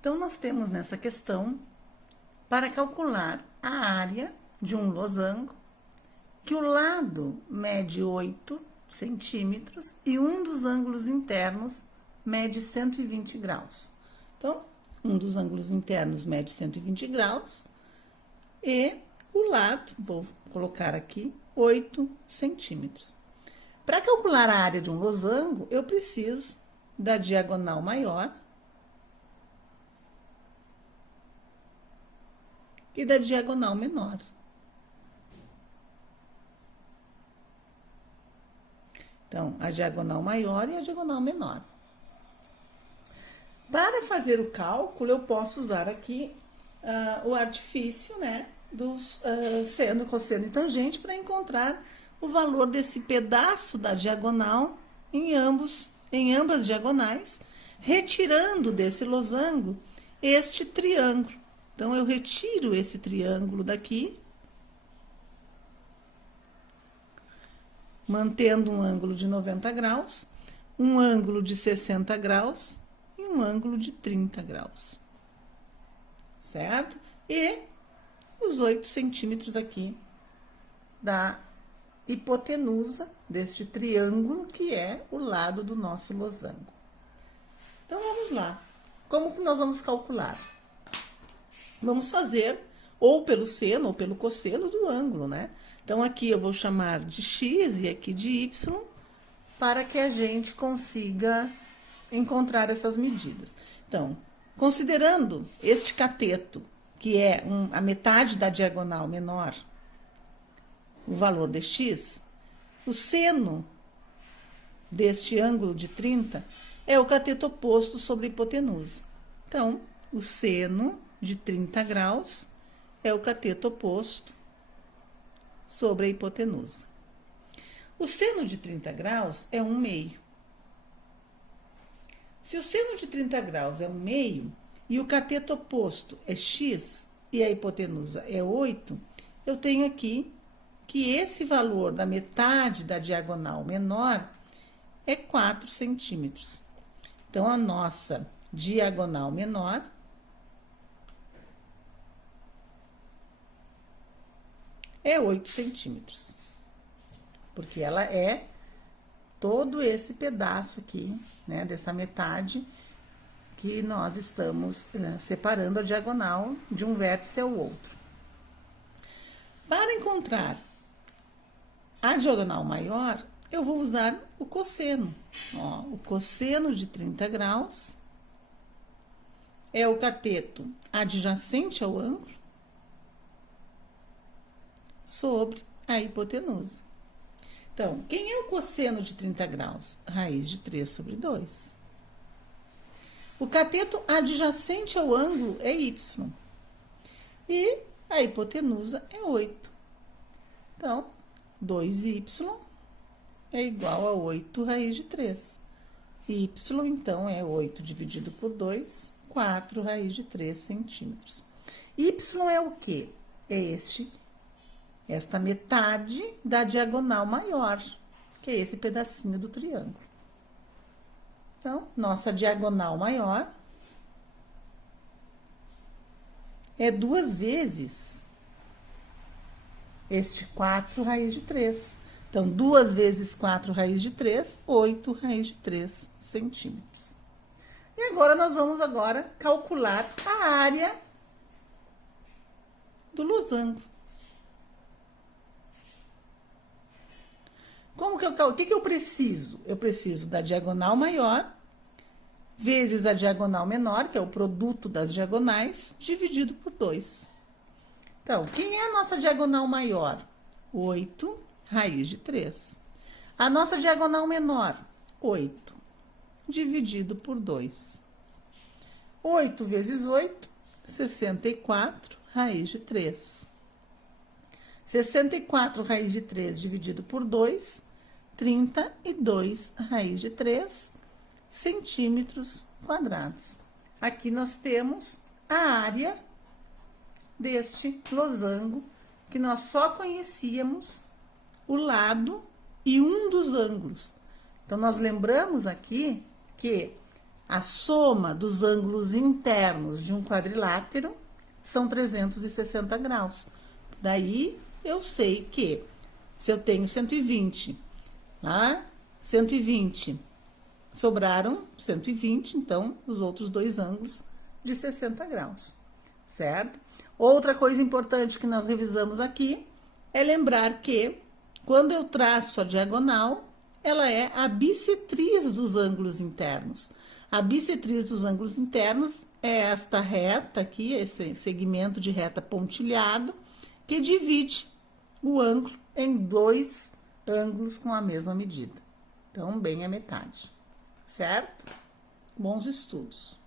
Então, nós temos nessa questão, para calcular a área de um losango, que o lado mede 8 centímetros e um dos ângulos internos mede 120 graus. Então, um dos ângulos internos mede 120 graus e o lado, vou colocar aqui, 8 centímetros. Para calcular a área de um losango, eu preciso da diagonal maior e da diagonal menor. Então, a diagonal maior e a diagonal menor. Para fazer o cálculo, eu posso usar aqui o artifício, né, dos seno, cosseno e tangente para encontrar o valor desse pedaço da diagonal em ambas diagonais, retirando desse losango este triângulo. Então, eu retiro esse triângulo daqui, mantendo um ângulo de 90 graus, um ângulo de 60 graus e um ângulo de 30 graus. Certo? E os 8 centímetros aqui da hipotenusa deste triângulo, que é o lado do nosso losango. Então, vamos lá. Como que nós vamos calcular? Vamos fazer ou pelo seno ou pelo cosseno do ângulo, né? Então, aqui eu vou chamar de x e aqui de y, para que a gente consiga encontrar essas medidas. Então, considerando este cateto, que é a metade da diagonal menor, o valor de x, o seno deste ângulo de 30 é o cateto oposto sobre a hipotenusa. Então, o seno de 30 graus é o cateto oposto sobre a hipotenusa. O seno de 30 graus é 1/2. Se o seno de 30 graus é 1/2 e o cateto oposto é x e a hipotenusa é 8, eu tenho aqui que esse valor da metade da diagonal menor é 4 centímetros. Então, a nossa diagonal menor é 8 centímetros, porque ela é todo esse pedaço aqui, né, dessa metade que nós estamos separando a diagonal de um vértice ao outro. Para encontrar a diagonal maior, eu vou usar o cosseno. Ó, o cosseno de 30 graus é o cateto adjacente ao ângulo sobre a hipotenusa. Então, quem é o cosseno de 30 graus? Raiz de 3 sobre 2. O cateto adjacente ao ângulo é y. E a hipotenusa é 8. Então, 2y é igual a 8 raiz de 3. Y, então, é 8 dividido por 2, 4 raiz de 3 centímetros. Y é o quê? É esta metade da diagonal maior, que é esse pedacinho do triângulo. Então, nossa diagonal maior é 2 vezes este 4 raiz de 3. Então, 2 vezes 4 raiz de 3, 8 raiz de 3 centímetros. E agora, nós vamos calcular a área do losango. O que eu preciso? Eu preciso da diagonal maior vezes a diagonal menor, que é o produto das diagonais, dividido por 2. Então, quem é a nossa diagonal maior? 8 raiz de 3. A nossa diagonal menor, 8, dividido por 2. 8 vezes 8, 64 raiz de 3. 64 raiz de 3 dividido por 2, 32 raiz de 3 centímetros quadrados. Aqui nós temos a área deste losango, que nós só conhecíamos o lado e um dos ângulos. Então, nós lembramos aqui que A soma dos ângulos internos de um quadrilátero são 360 graus. Daí, eu sei que se eu tenho 120, tá? 120, sobraram 120, então, os outros dois ângulos de 60 graus, certo? Outra coisa importante que nós revisamos aqui é lembrar que, quando eu traço a diagonal, ela é a bissetriz dos ângulos internos. A bissetriz dos ângulos internos é esta reta aqui, esse segmento de reta pontilhado, que divide o ângulo em dois ângulos com a mesma medida. Então, bem a metade, certo? Bons estudos!